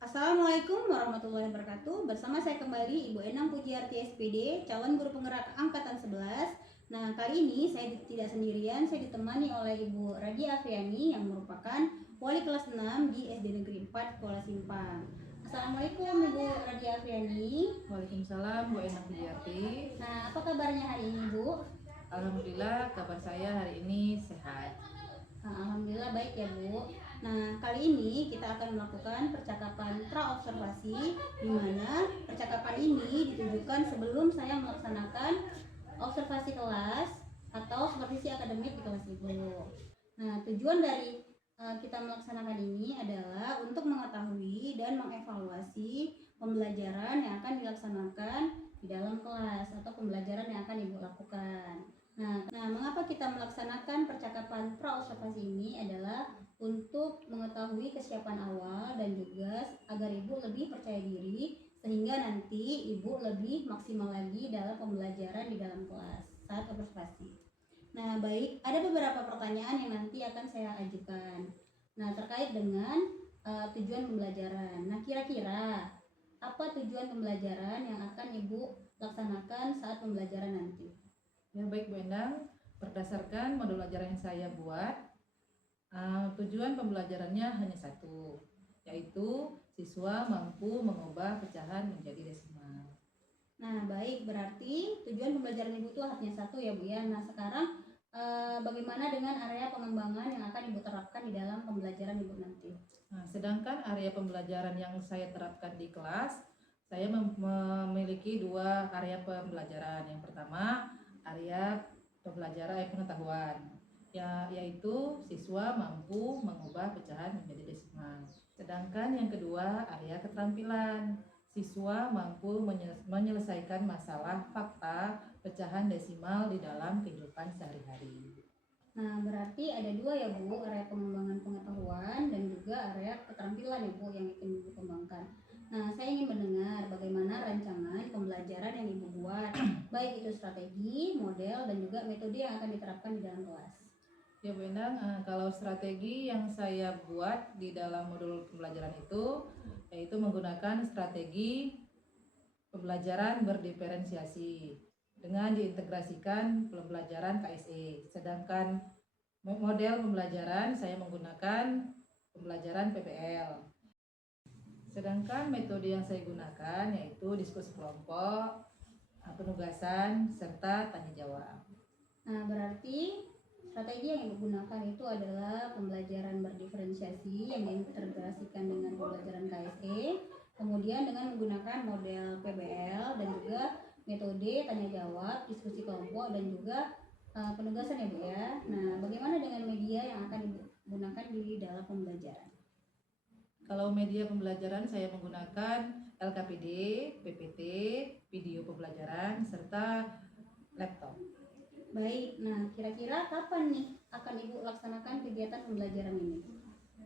Assalamualaikum warahmatullahi wabarakatuh. Bersama saya kembali Ibu Enang Pujiarti SPD, calon guru penggerak angkatan 11. Nah, kali ini saya tidak sendirian, saya ditemani oleh Ibu Radia Afiani yang merupakan wali kelas 6 di SD Negeri 4 Kuala Simpang. Assalamualaikum Ibu Radia Afiani. Waalaikumsalam Bu Enang Pujiarti. Nah, apa kabarnya hari ini Bu? Alhamdulillah kabar saya hari ini sehat. Nah, alhamdulillah baik ya Bu. Nah, kali ini kita akan melakukan percakapan pra-observasi, di mana percakapan ini ditujukan sebelum saya melaksanakan observasi kelas atau supervisi akademik di kelas Ibu. Nah, tujuan dari kita melaksanakan ini adalah untuk mengetahui dan mengevaluasi pembelajaran yang akan dilaksanakan di dalam kelas atau pembelajaran yang akan Ibu lakukan. Nah, mengapa kita melaksanakan percakapan pra-observasi ini adalah untuk mengetahui kesiapan awal dan juga agar Ibu lebih percaya diri sehingga nanti Ibu lebih maksimal lagi dalam pembelajaran di dalam kelas saat observasi. Nah, baik, ada beberapa pertanyaan yang nanti akan saya ajukan. Nah, terkait dengan tujuan pembelajaran. Nah, kira-kira apa tujuan pembelajaran yang akan Ibu laksanakan saat pembelajaran nanti? Ya baik Bu Enang, berdasarkan modul pelajaran yang saya buat, tujuan pembelajarannya hanya satu, yaitu siswa mampu mengubah pecahan menjadi desimal. Nah, baik, berarti tujuan pembelajaran Ibu itu hanya satu ya Bu ya. Nah, sekarang bagaimana dengan area pengembangan yang akan Ibu terapkan di dalam pembelajaran Ibu nanti? Nah, sedangkan area pembelajaran yang saya terapkan di kelas, saya memiliki dua area pembelajaran. Yang pertama, area pembelajaran pengetahuan, yaitu siswa mampu mengubah pecahan menjadi desimal. Sedangkan yang kedua, area keterampilan, siswa mampu menyelesaikan masalah fakta pecahan desimal di dalam kehidupan sehari-hari. Nah, berarti ada dua ya Bu, area pengembangan pengetahuan dan juga area keterampilan ya Bu yang ingin Ibu kembangkan. Nah, saya ingin mendengar bagaimana rancangan pembelajaran yang Ibu buat, baik itu strategi, model, dan juga metode yang akan diterapkan di dalam kelas. Ya Bu Endang, kalau strategi yang saya buat di dalam modul pembelajaran itu, yaitu menggunakan strategi pembelajaran berdiferensiasi dengan diintegrasikan pembelajaran KSE. Sedangkan model pembelajaran saya menggunakan pembelajaran PPL. Sedangkan metode yang saya gunakan yaitu diskusi kelompok, penugasan, serta tanya jawab. Nah, berarti strategi yang Ibu gunakan itu adalah pembelajaran berdiferensiasi yang diintegrasikan dengan pembelajaran KSE, kemudian dengan menggunakan model PBL dan juga metode tanya jawab, diskusi kelompok, dan juga penugasan ya Bu ya. Nah, bagaimana dengan media yang akan Ibu gunakan di dalam pembelajaran? Kalau media pembelajaran saya menggunakan LKPD, PPT, video pembelajaran, serta laptop. Baik, nah kira-kira kapan nih akan Ibu laksanakan kegiatan pembelajaran ini?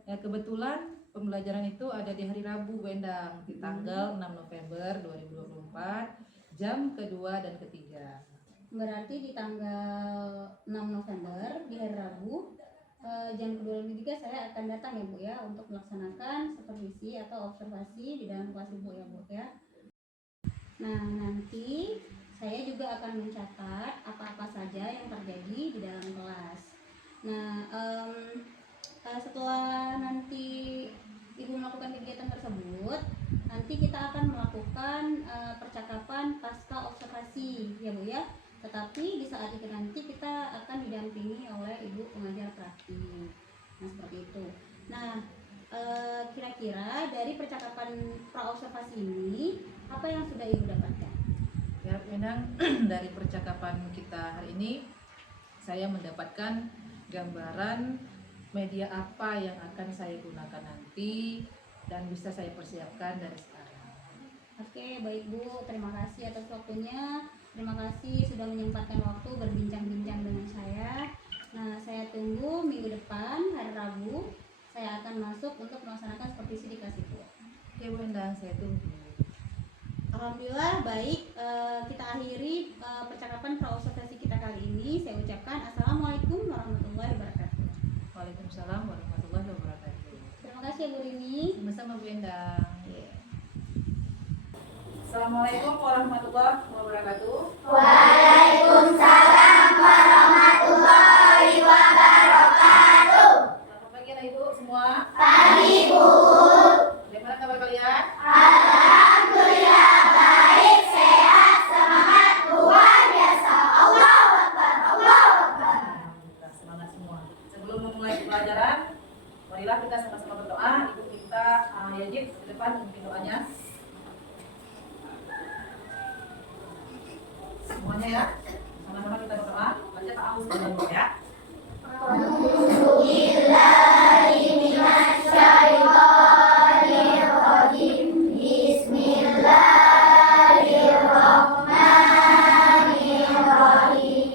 Ya kebetulan pembelajaran itu ada di hari Rabu Bu Endang, di tanggal 6 November 2024, jam kedua dan ketiga. Berarti di tanggal 6 November di hari Rabu jam kedua dan ketiga saya akan datang ya Bu ya untuk melaksanakan supervisi atau observasi di dalam kelas Ibu ya Bu ya. Nah, nanti saya juga akan mencatat apa-apa saja yang terjadi di dalam kelas. Nah, setelah nanti Ibu melakukan kegiatan tersebut, nanti kita akan melakukan percakapan pasca observasi ya Bu ya. Tetapi di saat itu nanti kita akan didampingi oleh Ibu pengajar praktik. Nah, seperti itu. Nah, kira-kira dari percakapan pra-observasi ini apa yang sudah Ibu dapatkan? Ya memang dari percakapan kita hari ini saya mendapatkan gambaran media apa yang akan saya gunakan nanti dan bisa saya persiapkan dari sekarang. Oke, baik Bu, terima kasih atas waktunya. Terima kasih sudah menyempatkan waktu berbincang-bincang dengan saya. Nah, saya tunggu minggu depan hari Rabu saya akan masuk untuk melaksanakan supervisi di kelas Ibu. Oke Bu Endang, saya tunggu. Alhamdulillah baik, kita akhiri percakapan pra-observasi kita kali ini. Saya ucapkan Assalamualaikum warahmatullahi wabarakatuh. Waalaikumsalam warahmatullahi wabarakatuh. Terima kasih Bu Rini. Sama-sama Bu Endang. Assalamualaikum warahmatullahi wabarakatuh. Waalaikumsalam warahmatullahi wabarakatuh. Selamat pagi anak ibu semua. Pagi Bu. Bagaimana kabar kalian? Alhamdulillah baik, sehat, semangat, luar biasa. Allahu Akbar, Allahu Akbar. Kita semangat semua. Sebelum memulai pelajaran, marilah kita sama-sama berdoa. Ibu minta Yazid ke depan memimpin doanya. Semuanya ya, sama-sama kita berdoa. Baca ta'awudz dulu ya. A'udzubillahi minasyaitonir rajim. Bismillahirrahmanirrahim.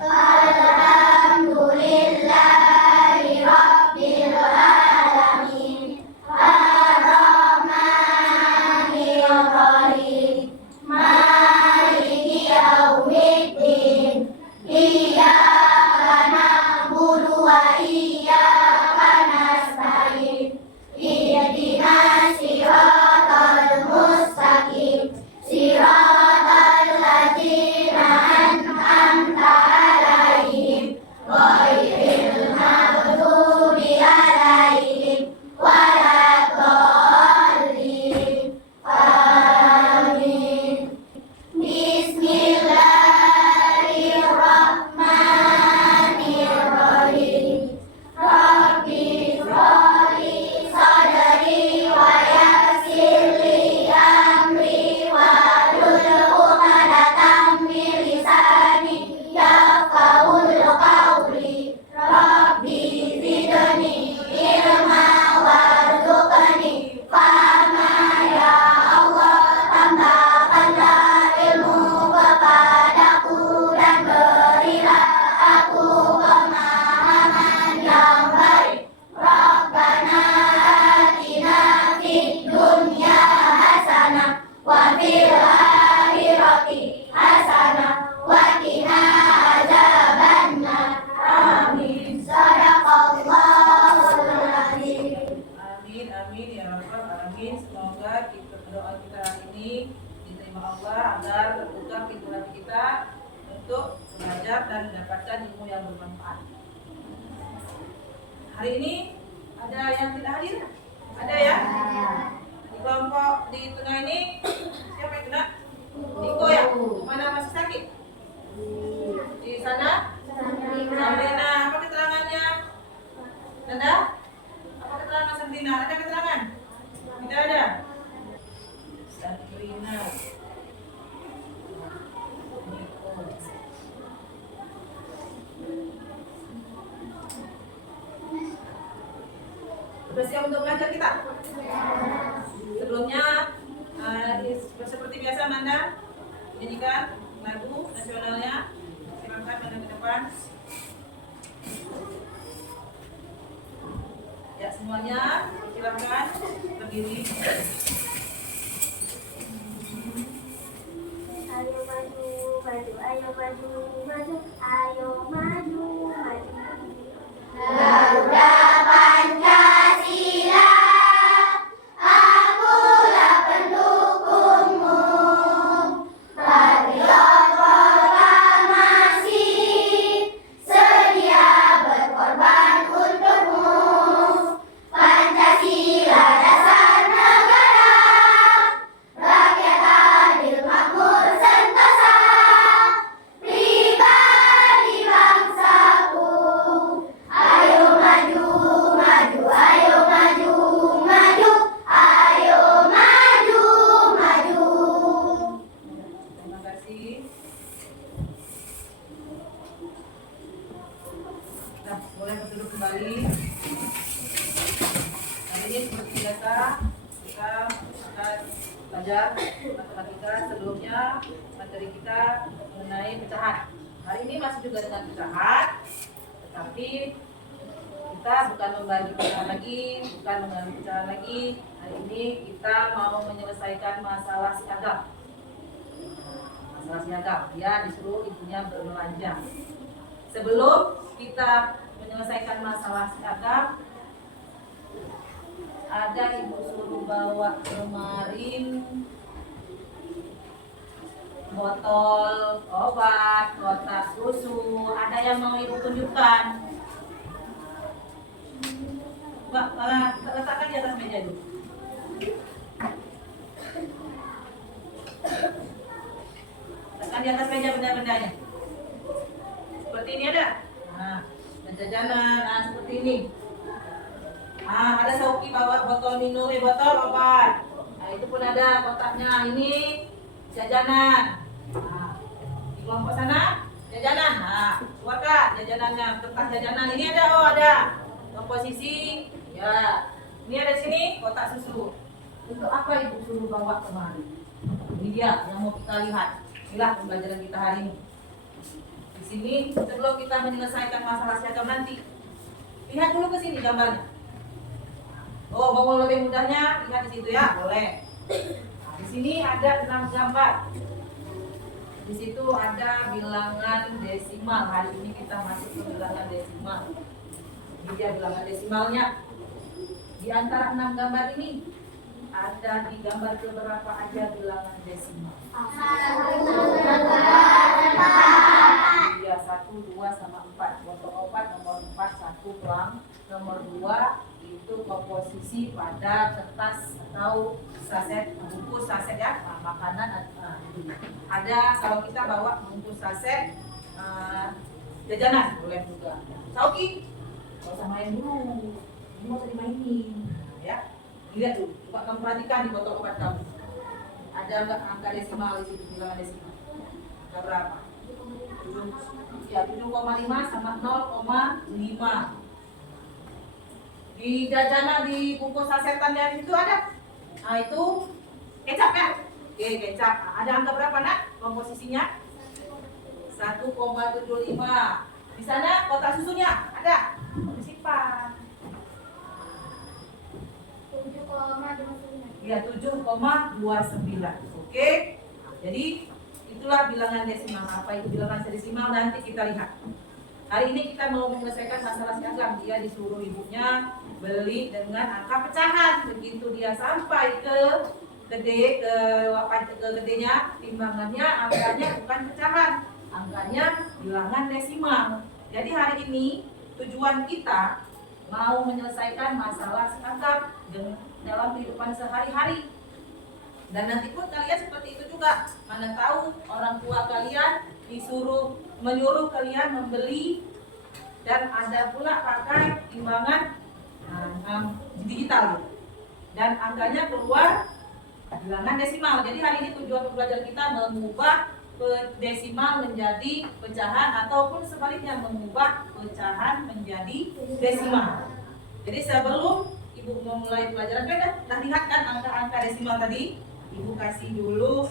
Alhamdulillahi rabbil alamin. Ar-Rahmanir Rahim. Maliki yaumiddin. Iyyaka na'budu wa iyyaka nasta'in. Ihdinas siratal mustaqim. Siratal ladzina an'amta 'alaihim ghairil maghdubi 'alaihim waladdallin. Amin. Bismillahirrahmanirrahim. Rabbi shrahli sadri wa yassir li amri wahlul 'uqdatam min lisani yafqahul qawli. Rabbi zidni ilma warzuqni fahma ya Allah. Tambahkanlah ilmu kepadaku dan berilah aku pemahaman yang baik. Rabbana atina fid dunya hasanah wa fil akhirati hasanah wa qina adzabannar. Amin. Shadaqallahul azim. Amin, amin ya rabbal alamin. Semoga doa kita hari ini diterima Allah agar terbuka pintu hati kita untuk belajar dan mendapatkan ilmu yang bermanfaat. Hari ini ada yang tidak hadir? Ada ya? Di kelompok di tengah ini siapa yang kena? Niko ya? Mana masih sakit? Di sana? Sabrina, apa keterangannya? Nanda? Apa keterangan Sabrina? Ada keterangan? Tidak ada. Sabrina. Sudah siap untuk belajar kita? Sebelumnya, seperti biasa Nanda nyanyikan lagu nasionalnya. Silakan Nanda ke depan. Ya semuanya, silakan berdiri. Ayo maju, maju, ayo maju, maju, ayo maju, maju. Garuda Pancasila, akulah pendukungmu. Patriot proklamasi, sedia berkorban untukmu. Pancasila dasar negara, rakyat adil makmur sentosa, pribadi bangsaku. Ayo maju, maju, ayo maju, maju, ayo maju, maju. Terima kasih. Nah, boleh berduduk kembali. Hari ini seperti biasa kita akan belajar matematika. Sebelumnya materi kita mengenai pecahan. Hari ini masih juga dengan pecahan, tetapi kita bukan membagi pecahan lagi, bukan mengambil pecahan lagi. Hari ini kita mau menyelesaikan masalah siagam. Masalah siagam, dia disuruh ibunya berbelanja. Sebelum kita menyelesaikan masalah siagam, ada ibu suruh bawa kemarin botol obat, kotak susu. Ada yang mau ibu tunjukkan? Mbak, letakkan di atas meja dulu. Letakkan di atas meja benda-bendanya. Seperti ini ada. Nah, dan jajanan, nah seperti ini. Nah, ada Sauki bawa botol minum, botol obat. Nah, itu pun ada kotaknya. Ini jajanan. Nah, di kelompok sana jajanan. Nah, keluarkan jajanannya, kertas jajanan. Ini ada, oh ada. Komposisi, ya. Ini ada di sini kotak susu. Untuk apa ibu suruh bawa kemari? Ini dia yang mau kita lihat. Inilah pembelajaran kita hari ini. Di sini sebelum kita menyelesaikan masalah seragam nanti, lihat dulu ke sini gambarnya. Oh, mau lebih mudahnya lihat di situ ya, boleh. Nah, di sini ada 6 gambar. Di situ ada bilangan desimal. Hari ini kita masuk ke bilangan desimal. Ini dia bilangan desimalnya. Di antara 6 gambar ini ada di gambar keberapa aja bilangan desimal? Iya, 1, 2 sama 4. Botol obat nomor 4, 1 pelang. Nomor 2 itu komposisi pada kertas atau saset, bungkus saset ya, makanan. Ada kalau kita bawa bungkus saset jajanan boleh juga. Sauki, kalau usah main dulu, ini mau dimainin, ya. Lihat tuh, coba kamu perhatikan di botol obat kamu. Ada nggak angka desimal di situ, bilangan desimal? Ada berapa? 7,5 sama 0,5. Di jajanan di bungkus sasetan dari itu ada. Nah, itu kecap ya? Oke, kecap. Nah, ada angka berapa nak? Komposisinya 1,75. Di sana kotak susunya ada. Disimpan. 7,29. Ya, 7,29. Oke. Nah, jadi itulah bilangan desimal. Apa itu bilangan desimal nanti kita lihat. Hari ini kita mau menyelesaikan masalah seragam. Dia disuruh ibunya beli dengan angka pecahan. Begitu dia sampai ke gedenya, timbangannya angkanya bukan pecahan, angkanya bilangan desimal. Jadi hari ini tujuan kita mau menyelesaikan masalah seragam dalam kehidupan sehari-hari. Dan nanti pun kalian seperti itu juga. Mana tahu orang tua kalian menyuruh kalian membeli, dan ada pula pakai timbangan digital, dan angkanya keluar bilangan desimal. Jadi hari ini tujuan pembelajaran kita mengubah desimal menjadi pecahan, ataupun sebaliknya mengubah pecahan menjadi desimal. Jadi sebelum ibu memulai pelajaran, kita lihat kan angka-angka desimal tadi. Ibu kasih dulu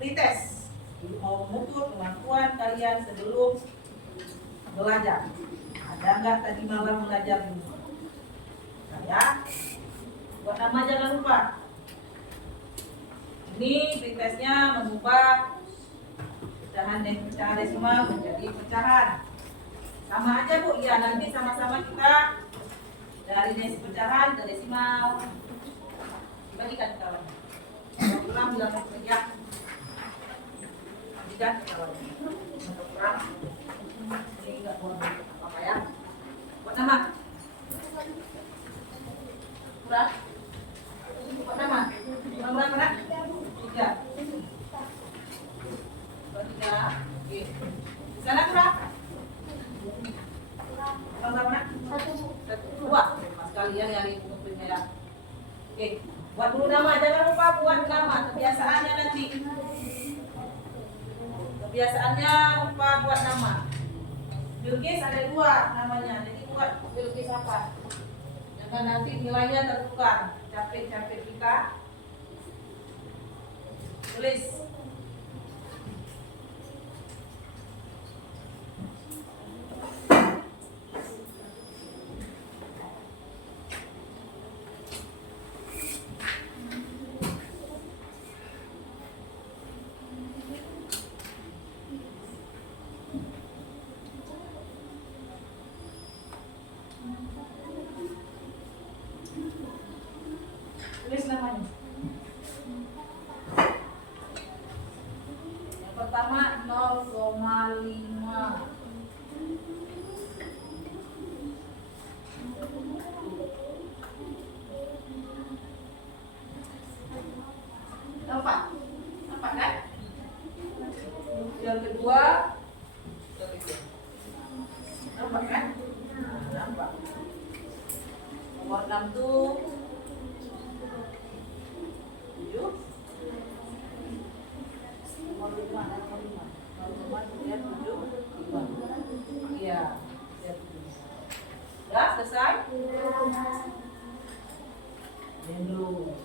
pretest. Ibu mau mengukur kemampuan kalian sebelum belajar. Ada nggak tadi malam belajar dulu? Nah, ya, buat nama jangan lupa. Ini pretestnya mengubah pecahan desimal menjadi pecahan. Sama aja bu, ya nanti sama-sama kita dari pecahan ke desimal. Bagikan kawan. Kalau kurang bilang kerja. Bagikan kawan. Untuk kurang. Ini enggak boleh apa-apa ya. Buat nama. Kurang. Buat nama. Kurang berapa nak? 3. 3. Oke. Di sana kurang? Kurang berapa nak? 1. 2. Mas kalian yang ikut ya. Oke. Buat dulu nama, jangan lupa buat nama. Kebiasaannya nanti. Kebiasaannya lupa buat nama. Bilqis ada 2 namanya, jadi buat Bilqis apa? Jangan nanti nilainya tertukar. Capek-capek kita. Tulis. Tulis namanya. Yang Dulu.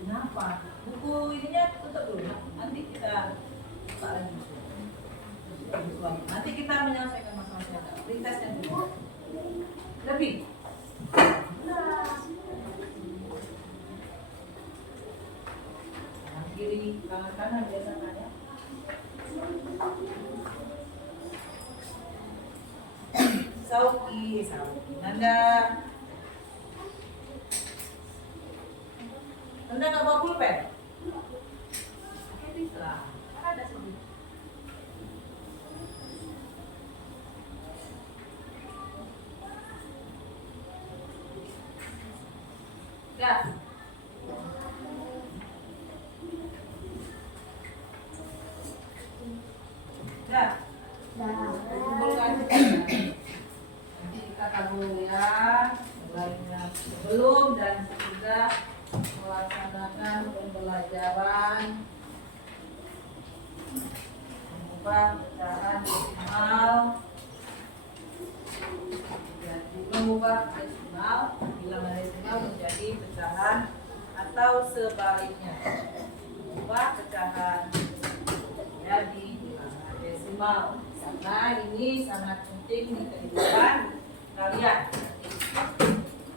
Kenapa? Buku ininya tutup dulu. Nanti kita buka lagi. Nanti kita menyelesaikan masalah-masalah. Lintasnya dulu. Lebih. Kanan kiri, kanan kanan biasakan ya. Sauki, Nanda. Nanda nggak bawa pulpen? Oke, bisa. Ada sini. Ya. Ya. Kumpulkan. Nanti kita tahu ya. Mulainya sebelum dan sesudah melaksanakan pembelajaran mengubah pecahan desimal bilangan desimal menjadi pecahan atau sebaliknya, mengubah pecahan menjadi bilangan desimal, karena ini sangat penting di kehidupan kalian.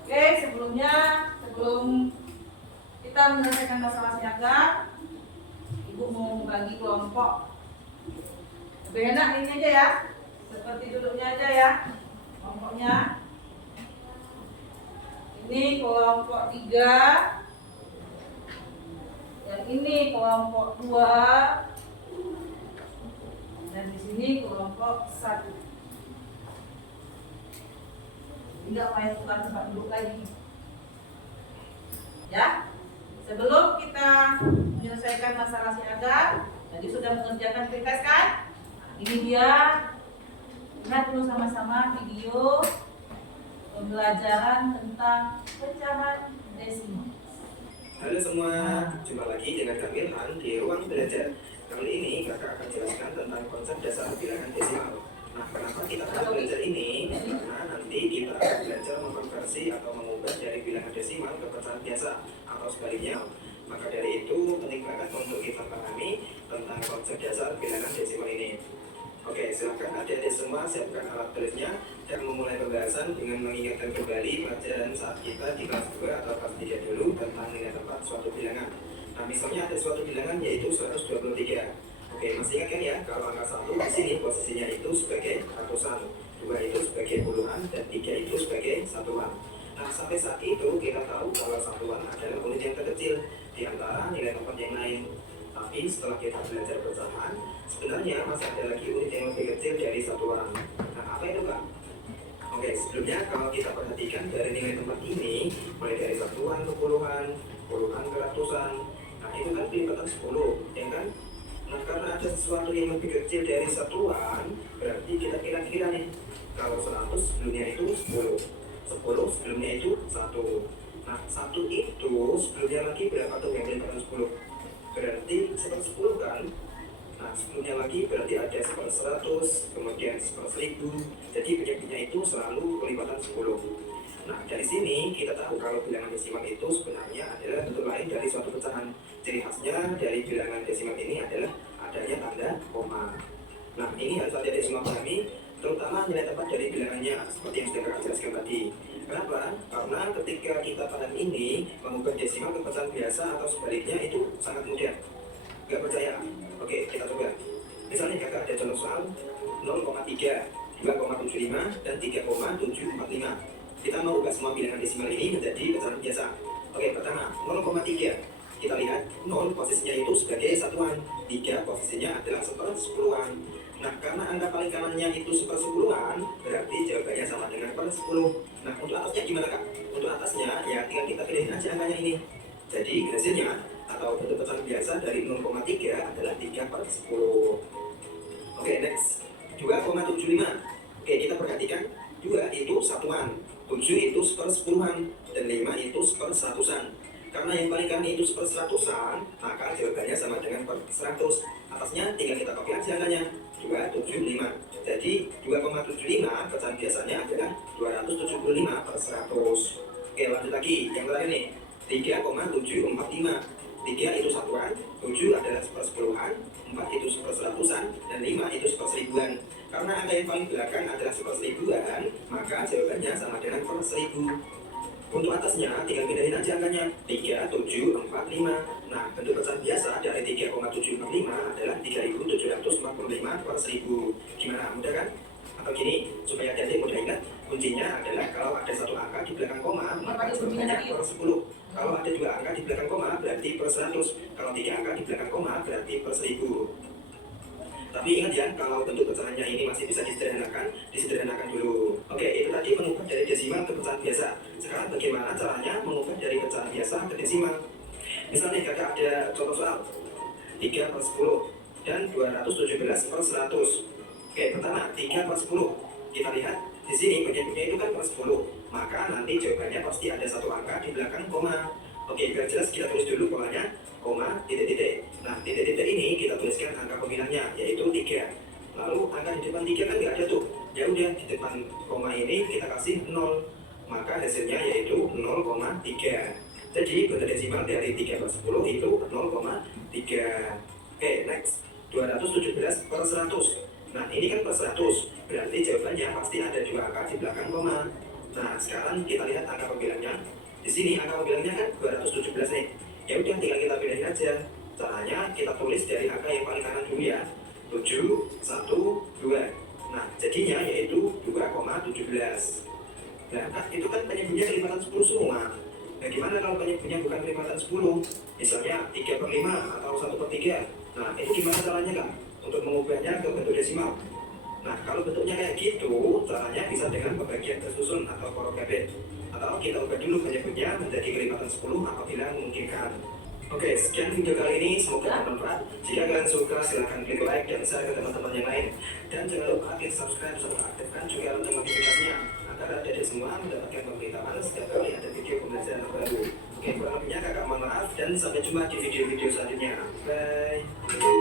Oke, sebelum kita menyelesaikan masalah siaga, Ibu mau membagi kelompok. Lebih enak ini aja ya, seperti duduknya aja ya, kelompoknya. Ini kelompok 3, yang ini kelompok 2, dan di sini kelompok 1. Tidak main tukar tempat duduk lagi. Ya, sebelum kita menyelesaikan masalah siaga, tadi sudah mengerjakan pretest kan? Nah, ini dia. Lihat dulu sama-sama video pembelajaran tentang pecahan desimal. Halo semua, jumpa lagi dengan kami Han di ruang belajar. Kali ini kakak akan jelaskan tentang konsep dasar bilangan desimal. Nah, kenapa kita harus belajar ini? Karena nanti kita akan belajar mengkonversi atau mengubah dari bilangan desimal ke pecahan biasa atau sebaliknya. Maka dari itu penting banget untuk kita pahami tentang konsep dasar bilangan desimal ini. Oke, silakan adik-adik semua siapkan alat tulisnya dan memulai pembahasan dengan mengingatkan kembali pelajaran saat kita di kelas 2 atau kelas 3 dulu tentang nilai tempat suatu bilangan. Nah, misalnya ada suatu bilangan yaitu 123. Oke, masih ingat kan ya, kalau angka 1 di sini posisinya itu sebagai ratusan, 2 itu sebagai puluhan, dan 3 itu sebagai satuan. Nah, sampai saat itu kita tahu kalau satuan adalah unit yang terkecil di antara nilai tempat yang lain. Tapi setelah kita belajar pecahan, sebenarnya masih ada lagi unit yang lebih kecil dari satuan. Nah, apa itu Kak? Oke, sebelumnya kalau kita perhatikan dari nilai tempat ini, mulai dari satuan ke puluhan, puluhan ke ratusan, nah itu kan pelipatan 10, ya kan? Nah, karena ada sesuatu yang lebih kecil dari satuan, berarti kita kira-kira nih, kalau 100 sebelumnya itu 10, 10 sebelumnya itu 1. Nah, 1 itu sebelumnya lagi berapa tuh yang pelipatan 10? Berarti 1/10 kan? Nah, sebelumnya lagi berarti ada 1/100, kemudian 1/1000. Jadi penyebutnya itu selalu pelipatan 10. Nah, dari sini kita tahu kalau bilangan desimal itu sebenarnya adalah bentuk lain dari suatu pecahan. Ciri khasnya dari bilangan desimal ini adalah adanya tanda koma. Nah, ini harus adik-adik semua pahami, terutama nilai tempat dari bilangannya, seperti yang sudah kakak jelaskan tadi. Kenapa? Karena ketika kita paham ini, mengubah desimal ke pecahan biasa atau sebaliknya itu sangat mudah. Gak percaya? Oke, kita coba. Misalnya kakak ada contoh soal 0,3, 2,75, dan 3,745. Kita mau ubah semua bilangan desimal ini menjadi pecahan biasa. Oke, pertama 0,3. Kita lihat 0 posisinya itu sebagai satuan, 3 posisinya adalah 1/10. Nah, karena angka paling kanannya itu 1/10, berarti jawabannya sama dengan 1/10. Nah, untuk atasnya gimana Kak? Untuk atasnya ya tinggal kita pilih aja angkanya ini. Jadi hasilnya atau bentuk pecahan biasa dari 0,3 adalah 3/10. Oke, next 2,75. Oke, kita perhatikan 2 itu satuan, 7 itu 1/10, dan 5 itu 1/100. Karena yang paling kanan itu seperseratusan, maka jawabannya sama dengan per 100. Atasnya tinggal kita copy aja angkanya, 275. Jadi 2,75 pecahan biasanya adalah 275 per 100. Oke, lanjut lagi. Yang terakhir nih, 3,745. 3 itu satuan, 7 adalah sepersepuluhan, 4 itu seperseratusan, dan 5 itu seperseribuan. Karena angka yang paling belakang adalah seperseribuan, maka jawabannya sama dengan per 1000. Untuk atasnya tinggal pindahin aja angkanya, 3745. Nah, bentuk pecahan biasa dari 3,745 adalah 3745 per 1000. Gimana, mudah kan? Atau gini, supaya adik mudah ingat, kuncinya adalah kalau ada satu angka di belakang koma, maka jawabannya per 10. Kalau ada dua angka di belakang koma, berarti per 100. Kalau tiga angka di belakang koma, berarti per 1000. Tapi ingat ya, kalau bentuk pecahannya ini masih bisa disederhanakan dulu. Oke, itu tadi mengubah dari desimal ke pecahan biasa. Sekarang bagaimana caranya mengubah dari pecahan biasa ke desimal? Misalnya kakak ada contoh soal 3 per 10 dan 217 per 100. Oke, pertama 3 per 10. Kita lihat di sini bentuknya itu kan per 10. Maka nanti jawabannya pasti ada satu angka di belakang koma. Oke, biar jelas kita tulis dulu polanya, koma, titik-titik. Nah, titik-titik ini kita tuliskan angka pemilihannya, yaitu 3. Lalu angka di depan 3 kan nggak ada tuh. Ya udah, di depan koma ini kita kasih 0. Maka hasilnya yaitu 0,3. Jadi bentuk desimal dari 3 per 10 itu 0,3. Oke, next. 217 per 100. Nah, ini kan per 100. Berarti jawabannya pasti ada dua angka di belakang koma. Nah, sekarang kita lihat angka pembilangnya. Di sini angka pembilangnya kan 217 nih. Ya udah, tinggal kita pindahin aja. Caranya kita tulis dari angka yang paling kanan dulu ya. 7, 1, 2. Nah, jadinya yaitu 2,17. Nah, itu kan penyebutnya kelipatan 10 semua. Nah, gimana kalau penyebutnya bukan kelipatan 10? Misalnya 3 per 5 atau 1 per 3. Nah, itu gimana caranya Kak? Untuk mengubahnya ke bentuk desimal. Nah, kalau bentuknya kayak gitu, caranya bisa dengan pembagian tersusun atau korogabet. Atau kita ubah dulu penyebutnya menjadi kelipatan 10 apabila memungkinkan. Oke, sekian video kali ini, semoga bermanfaat. Jika kalian suka, silahkan klik like dan share ke teman-teman yang lain. Dan jangan lupa klik subscribe serta aktifkan juga lonceng notifikasinya agar adik-adik semua mendapatkan pemberitahuan setiap kali ada video pembelajaran baru. Oke, kurang lebihnya kakak mohon maaf dan sampai jumpa di video-video selanjutnya. Bye.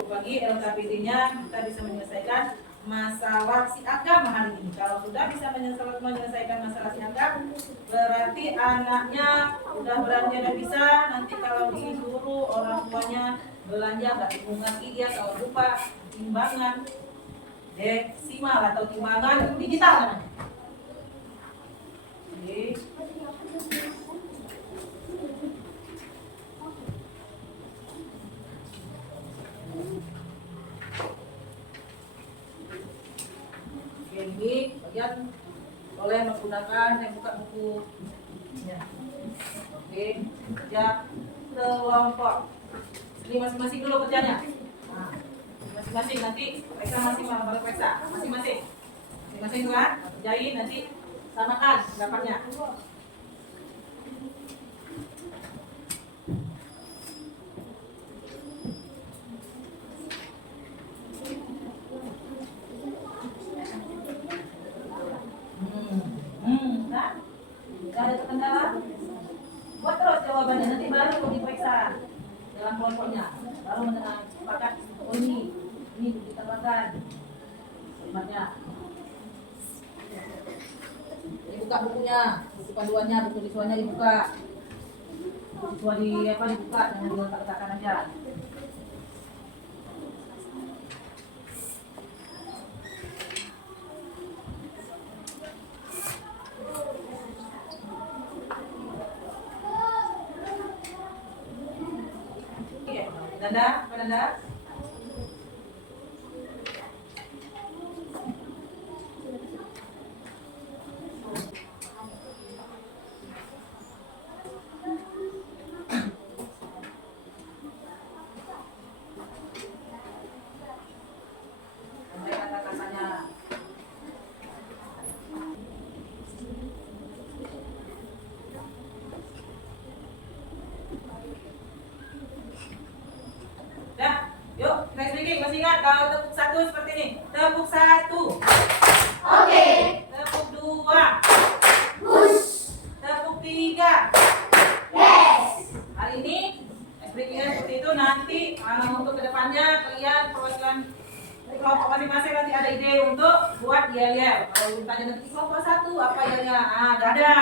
Bagi LKPD-nya kita bisa menyelesaikan masalah si agama hari ini. Kalau sudah bisa menyelesaikan masalah si agama, berarti anaknya udah belanja dan bisa. Nanti kalau disuruh orang tuanya belanja nggak bingung lagi dia kalau lupa timbangan desimal atau timbangan digital namanya. Oke. Ini kalian boleh menggunakan yang buka buku ya. Oke, kerja kelompok ini masing-masing dulu kerjanya. Nah, masing-masing nanti periksa masing-masing periksa masing-masing kan kerjain, nanti samakan pendapatnya. Ada terkendala, buat terus jawabannya, nanti baru diperiksa dalam kelompoknya, baru mengenai sepakat. Oh ini ditambahkan kalimatnya. Dibuka bukunya, buku panduannya, buku visualnya dibuka, visual dibuka, jangan diletak-letakkan aja. Danda, apa Danda? Kata-katanya. Masih ingat kalau tepuk 1 seperti ini. Tepuk 1. Oke. Tepuk 2. Push. Tepuk 3. Yes. Hari nanti untuk kedepannya kalian perwakilan kelompok masing-masing nanti ada ide untuk buat yel-yel. Kalau ditanya nanti kelompok 1 apa yelnya? Ada.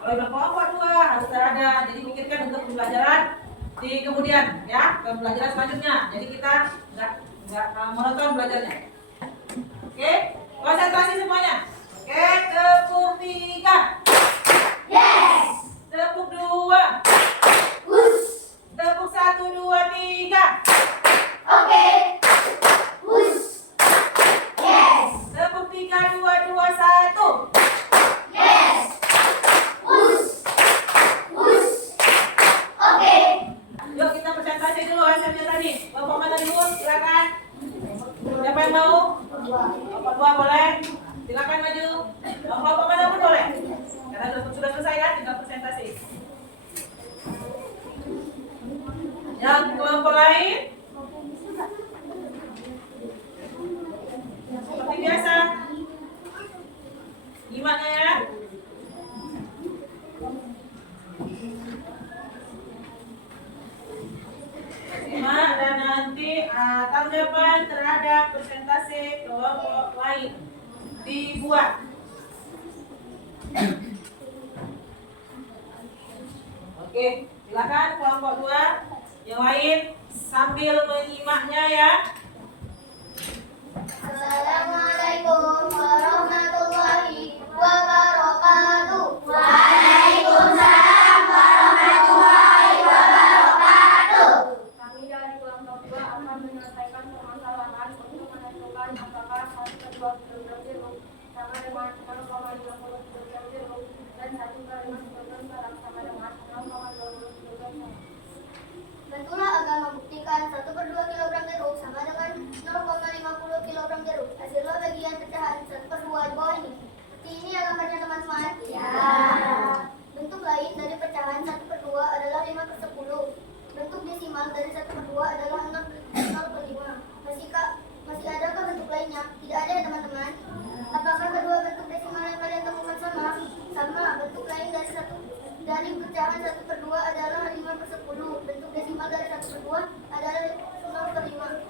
Kalau yang kelompok 2 harus ada. Jadi pikirkan untuk pembelajaran di kemudian ya, pembelajaran selanjutnya. Jadi kita nggak monoton belajarnya. Oke, konsentrasi semuanya. Oke, tepuk 3. Yes. Tepuk 2. Push. Tepuk 1, 2, 3. Oke. Push. Yes. Tepuk 3, 2, 2, 1. Yes. Push. Push. Oke. Yuk kita presentasi dulu hasilnya tadi. Bapak mana dulu? Silakan. Siapa yang mau? Bapak 2 boleh. Silakan maju. Bapak mana pun boleh. Karena sudah selesai kan, tinggal presentasi. Yang kelompok lain? Seperti biasa. Gimana ya? Simak dan nanti tanggapan terhadap presentasi kelompok lain dibuat. Oke, silakan kelompok 2 yang lain sambil menyimaknya ya. Assalamualaikum warahmatullahi wabarakatuh. Waalaikumsalam warahmatullahi wabarakatuh. Kami dari kelompok 2 akan menyelesaikan permasalahan untuk menentukan apakah 1/2 kilogram jeruk sama dengan 0,50 kilogram jeruk dan 1/5 kilogram garam sama dengan 0,20 kilogram garam. Bantulah agar membuktikan 1/2 kilogram jeruk sama dengan 0,50 kilogram jeruk. Hasillah bagian pecahan 1/2 di bawah ini. Seperti ini ya gambarnya teman-teman. Ya. Bentuk lain dari pecahan 1/2 adalah 5/10. Bentuk desimal dari 1/2 adalah 0,5. Masih adakah bentuk lainnya? Tidak ada ya teman-teman. Apakah kedua bentuk desimal yang kalian temukan sama? Sama. Bentuk lain dari pecahan 1/2 adalah 5/10. Bentuk desimal dari 1/2 adalah 0,5.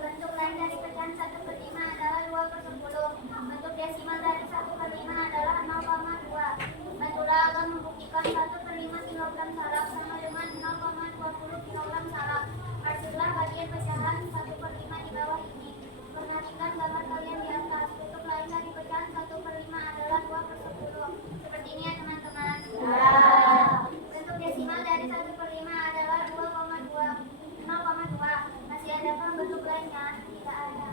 Bentuk lain dari pecahan 1/5 adalah 2/10. Bentuk desimal dari 1/5 adalah 0,2. Bantulah agar membuktikan 1/5 kilogram sarap sama dengan 0,20 kilogram sarap. Hasillah bagian pecahan 1/5 di bawah ini. Perhatikan gambar kalian di atas. Bentuk lain dari pecahan 1/5 adalah 2/10. Seperti ini ya teman-teman. Bentuk desimal dari 1/5 adalah 0,2. Masih adakah bentuk lainnya? Tidak ada.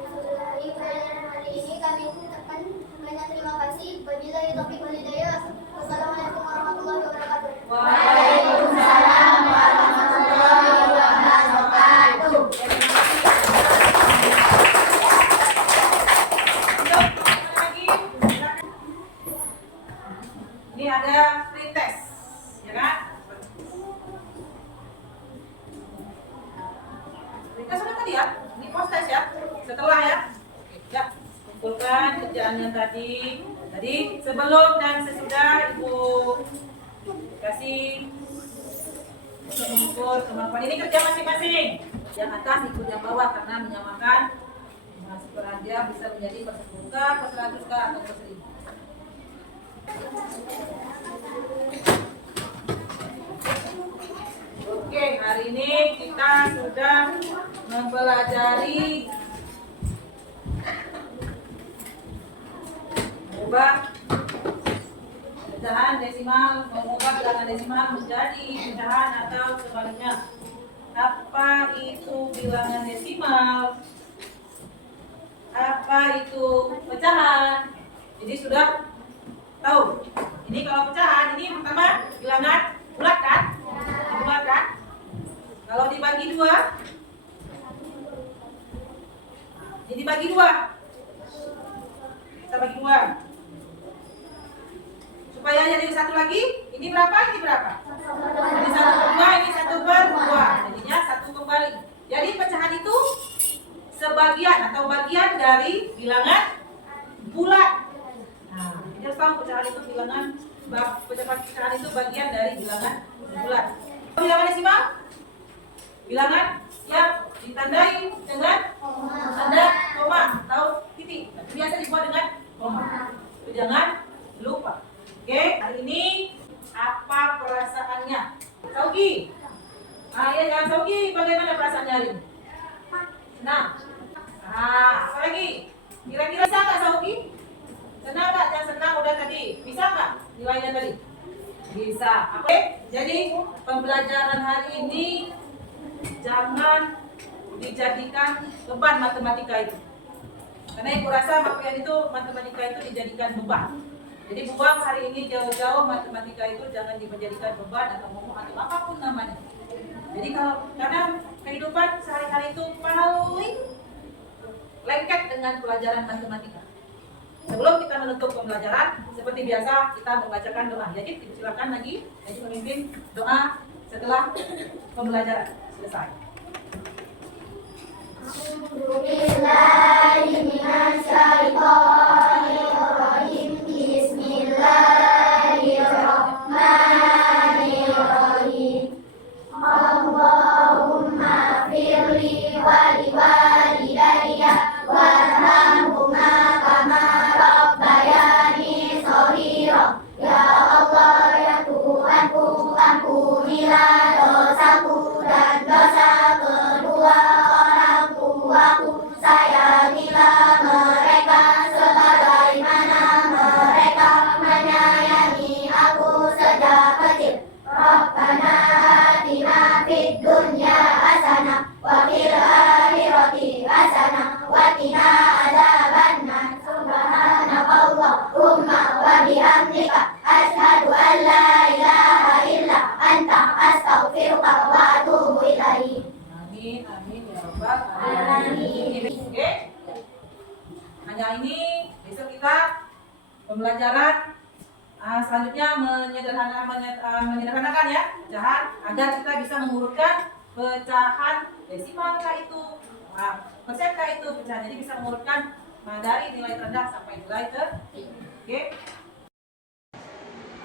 Setelah pelajaran hari ini kami ucapkan banyak terima kasih. Wabillahi taufiq wal hidayah. Wassalamualaikum warahmatullahi wabarakatuh. Waalaikumsalam warahmatullahi wabarakatuh. Ini ada screen test, ya kan? Screen test sudah tadi ya? Ini post test ya? Setelah ya? Ya, kumpulkan kerjaannya tadi. Tadi sebelum dan sesudah Ibu kasih untuk mengukur kemampuan. Ini kerja masing-masing. Yang atas ikut yang bawah karena menyamakan seperan dia bisa menjadi per 10K, per 100K atau per 1000. Oke, hari ini kita sudah mempelajari mengubah pecahan desimal, mengubah bilangan desimal menjadi pecahan atau sebaliknya. Apa itu bilangan desimal? Apa itu pecahan? Jadi sudah tahu. Ini kalau pecahan, ini pertama bilangan bulat kan? Bulat kan? Kalau dibagi 2, ini dibagi 2. Kita bagi 2. Supaya jadi satu lagi, ini berapa? Ini berapa? Ini 1/2, ini 1/2. Jadinya 1 kembali. Jadi pecahan itu sebagian atau bagian dari bilangan bulat. Nah, ini harus tahu pecahan itu bilangan, pecahan itu bagian dari bilangan bulat. Bilangan yang ditandai dengan tanda koma atau titik. Biasa dibuat dengan koma. Jangan lupa. Oke, hari ini apa perasaannya? Saugi. Ya kan Saugi, bagaimana perasaannya hari ini? Senang. Apa lagi? Kira-kira bisa nggak Saugi? Senang nggak? Yang senang udah tadi. Bisa nggak nilainya tadi? Bisa. Oke, jadi pembelajaran hari ini jangan dijadikan beban matematika itu. Karena ibu rasa makanya itu matematika itu dijadikan beban. Jadi buang hari ini jauh-jauh matematika itu jangan dijadikan beban atau momok atau apapun namanya. Jadi kalau karena kehidupan sehari-hari itu paling lengket dengan pelajaran matematika. Sebelum kita menutup pembelajaran, seperti biasa kita membacakan doa. Jadi silakan lagi, jadi memimpin doa setelah pembelajaran selesai. Bismillahirrahmanirrahim. Bismillahirrahmanirrahim. Allahumma firli wa liwalidayya warhamhuma kama rabbayani shaghira. Ya Allah, ya Tuhanku, ampunilah dosaku dan dosa kedua orang tuaku. Sayangilah mereka sebagaimana mereka menyayangi aku sejak kecil. Rabbana atina fid dunya hasanah wa fil akhirati hasanah wa qina adzabannar. Subhanakallahumma wa bihamdika asyhadu an la ilaha illa anta astaghfiruka wa atubu ilaik. Amin, amin ya Rabbal alamin. Oke. Hanya ini besok kita pembelajaran selanjutnya menyederhanakan ya pecahan agar kita bisa mengurutkan pecahan desimal kah itu, persen kah itu pecahan. Jadi bisa mengurutkan dari nilai terendah sampai nilai tertinggi. Oke.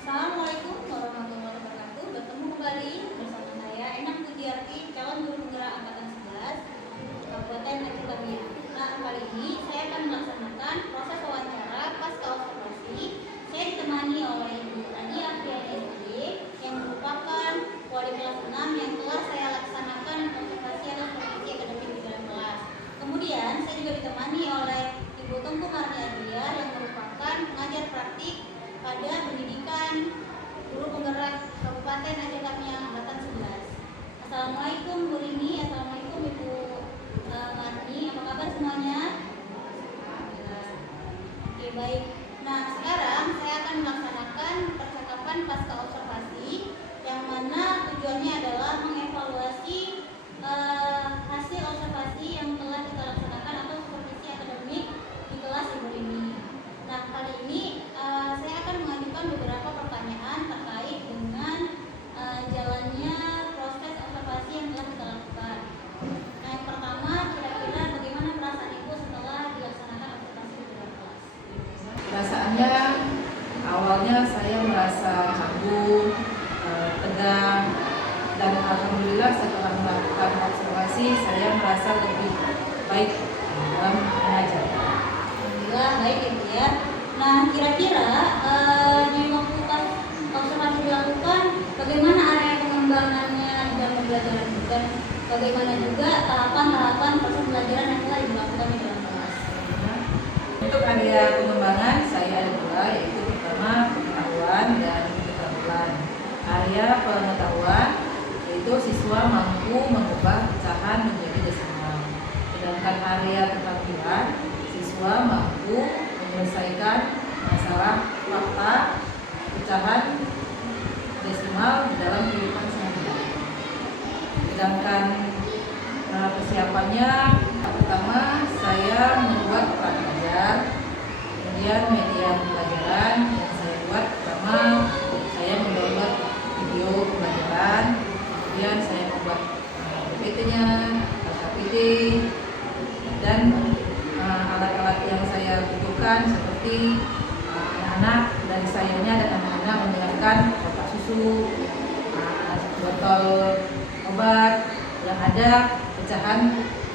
Assalamualaikum warahmatullahi wabarakatuh. Bertemu kembali bersama saya Enang Pujiarti, calon guru penggerak angkatan 11 Kabupaten Aceh Bagian. Nah, kali ini saya akan melaksanakan proses wawancara pasca observasi. Saya ditemani oleh Ibu Tania Apriani SD yang merupakan wali kelas 6 yang telah saya laksanakan observasi atau supervisi akademik di dalam kelas. Kemudian saya juga ditemani oleh Ibu Tungku Marni Adria yang merupakan pengajar praktik pada pendidikan guru penggerak Kabupaten Aceh Bagian angkatan 11. Assalamualaikum Bu Rini, assalamualaikum Ibu Marni, apa kabar semuanya? Oke, baik. Nah, sekarang saya akan melaksanakan percakapan pasca observasi yang mana tujuannya adalah mengevaluasi hasil observasi yang telah kita laksanakan atau supervisi akademik di kelas Ibu Rini. Nah, kali ini saya akan mengajukan beberapa pertanyaan terkait dengan jalannya proses observasi yang telah kita lakukan. Nah, yang pertama, kira-kira bagaimana perasaan Ibu setelah dilaksanakan observasi di dalam kelas? Perasaannya awalnya saya merasa canggung, tegang, dan alhamdulillah setelah melakukan observasi saya merasa lebih baik dalam mengajar. Alhamdulillah baik ya Bu ya. Nah, kira-kira di waktu observasi dilakukan, bagaimana area pengembangannya di dalam pembelajaran dan bagaimana juga tahapan-tahapan proses pembelajaran yang telah dilakukan di dalam kelas? Untuk area pengembangan saya ada dua, yaitu pertama pengetahuan dan keterampilan. Area pengetahuan yaitu siswa mampu mengubah pecahan menjadi desimal. Sedangkan area keterampilan siswa mampu menyelesaikan masalah fakta pecahan desimal di dalam kehidupan sehari-hari. Sedangkan persiapannya pertama saya membuat plan belajar, kemudian media pembelajaran yang saya buat pertama saya mendownload video pembelajaran, kemudian saya membuat PPT-nya, KPT, dan alat-alat yang saya butuhkan seperti anak-anak dari sayanya dan anak-anak mendengarkan kotak susu, botol obat, yang ada pecahan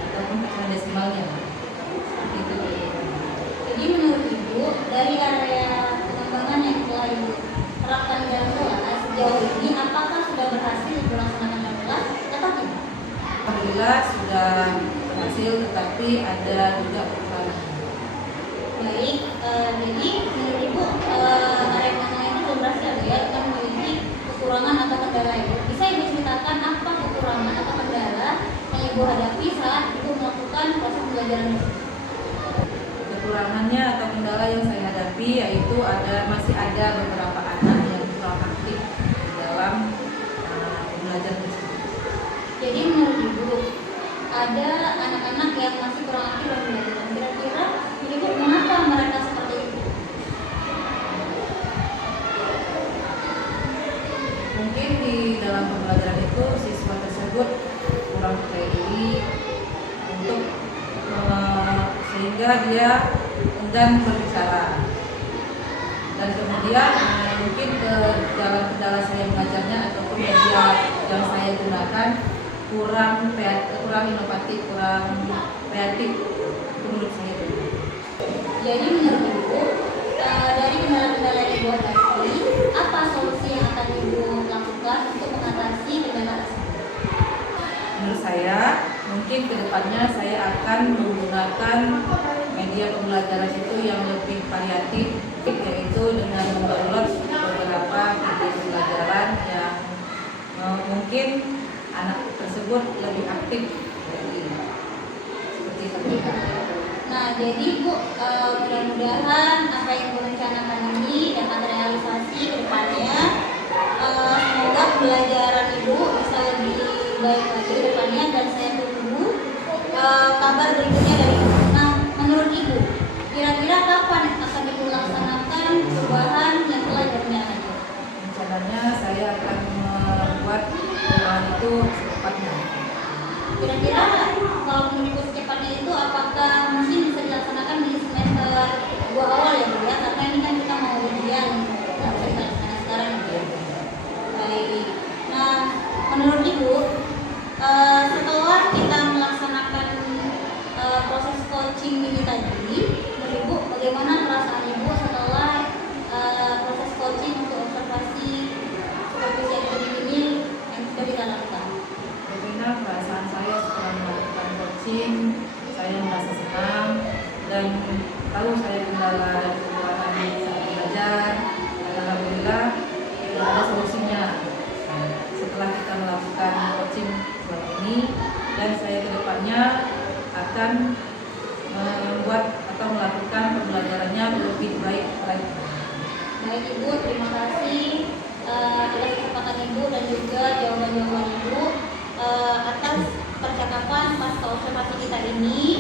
ataupun pecahan desimalnya. Seperti itu. Jadi menurut Ibu, dari area pengembangan yang telah Ibu terapkan dalam kelas sejauh ini, apakah sudah berhasil Ibu laksanakan dalam kelas atau tidak? Alhamdulillah sudah berhasil, tetapi ada juga kekurangan. Baik, jadi menurut Ibu area pengembangan itu belum berhasil ya, kita memiliki kekurangan atau kendala Ibu. Bisa Ibu ceritakan apa kekurangan atau kendala yang Ibu hadapi saat Ibu melakukan proses pembelajaran tersebut? Kekurangannya atau kendala yang saya hadapi yaitu masih ada beberapa anak yang kurang aktif di dalam belajar tersebut. Jadi menurut Ibu ada anak-anak yang masih kurang aktif dalam belajar. Kira-kira Ibu mengapa mereka seperti itu? Mungkin di dalam pembelajaran itu siswa tersebut kurang percaya diri untuk sehingga dia enggan berbicara, dan kemudian mungkin ke dalam kendala saya mengajarnya ataupun media yang saya gunakan kurang inovatif, kurang kreatif. Itu menurut saya. Jadi menurut Ibu dari kendala-kendala yang Ibu hadapi, apa solusi yang akan Ibu lakukan untuk mengatasi kendala tersebut? Menurut saya, mungkin kedepannya saya akan menggunakan media pembelajaran itu yang lebih variatif, yaitu dengan mendownload beberapa media pembelajaran yang mungkin anak tersebut lebih aktif. Seperti itu. Nah, jadi Bu, mudah-mudahan apa yang Ibu rencanakan ini dapat terrealisasi ke depannya. Semoga pembelajaran Ibu bisa lebih baik lagi ke depannya, dan saya tunggu kabar berikutnya dari Ibu. Nah, menurut Ibu, kira-kira kapan akan Ibu laksanakan perubahan yang telah direncanakan? Rencananya saya akan membuat perubahan itu secepatnya. Kira-kira kalau menurut Ibu secepatnya itu apakah mungkin bisa dilaksanakan di semester 2 awal ya Bu ya? Karena ini kan kita mau ujian, nggak bisa dilaksanakan sekarang ya. Baik. Nah, menurut Ibu setelah kita melaksanakan proses coaching ini tadi, menurut Ibu bagaimana perasaan Ibu setelah proses coaching untuk observasi supervisi akademik ini yang sudah kita lakukan? Bagaimana perasaan saya setelah melakukan coaching? Saya merasa senang dan tahu saya kendala dan kekurangan saat belajar. Dan alhamdulillah ada solusinya setelah kita melakukan coaching selama ini, dan saya kedepannya akan membuat atau melakukan pembelajarannya lebih baik lagi. Baik Ibu, terima kasih atas kesempatan Ibu dan juga jawaban-jawaban Ibu atas percakapan pasca observasi kita ini.